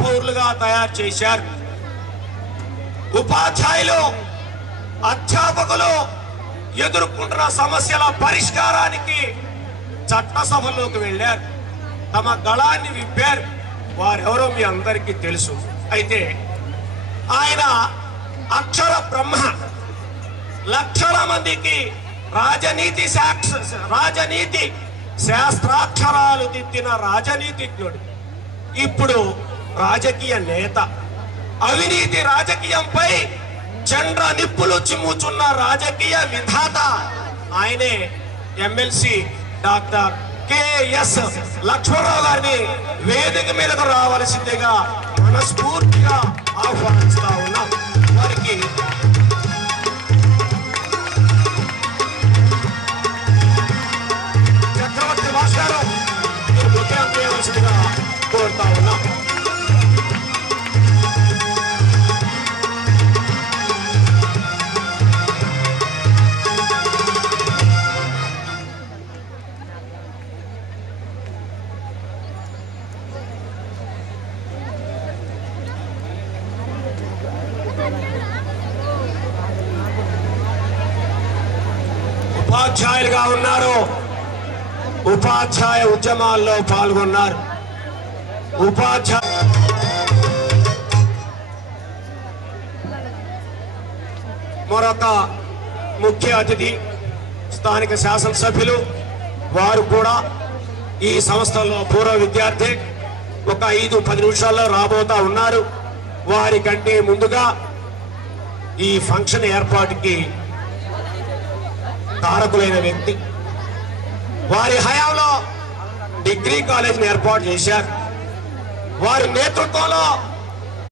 పౌరులుగా తయారు చేశారు. ఉపాధ్యాయులు, అధ్యాపకులు ఎదుర్కొంటున్న సమస్యల పరిష్కారానికి చట్టసభల్లోకి వెళ్ళారు, తమ గళాన్ని విప్పారు. వారెవరో మీ అందరికీ తెలుసు. అయితే ఆయన అక్షర బ్రహ్మ, లక్షల మందికి రాజనీతి శాస్త్రాక్షరాలు దిద్దిన రాజనీతిజ్ఞుడు, ఇప్పుడు రాజకీయ నేత. అవినీతి రాజకీయంపై చండ్ర నిప్పులు చిమ్ముచున్న రాజకీయ విధాత ఆయనే ఎమ్మెల్సీ డాక్టర్ కెఎస్ లక్ష్మణరావు గారిని వేదిక మీదకు రావాల్సిందిగా మనస్ఫూర్తిగా ఆహ్వానిస్తా ఉన్నాం. వారికి చక్రవర్తి భాస్కర్ మీరు ముఖ్యం చేయవలసిందిగా కోరుతా ఉన్నాం. ఉపాధ్యాయులుగా ఉన్నారు, ఉపాధ్యాయ ఉద్యమాల్లో పాల్గొన్నారు. మరొక ముఖ్య అతిథి స్థానిక శాసనసభ్యులు, వారు కూడా ఈ సంస్థల్లో పూర్వ విద్యార్థి, ఒక 5-10 నిమిషాల్లో రాబోతా ఉన్నారు. వారికంటే ముందుగా ఈ ఫంక్షన్ ఏర్పాటుకి కారకులైన వ్యక్తి, వారి హయాంలో డిగ్రీ కాలేజీని ఏర్పాటు చేశారు. వారి నేతృత్వంలో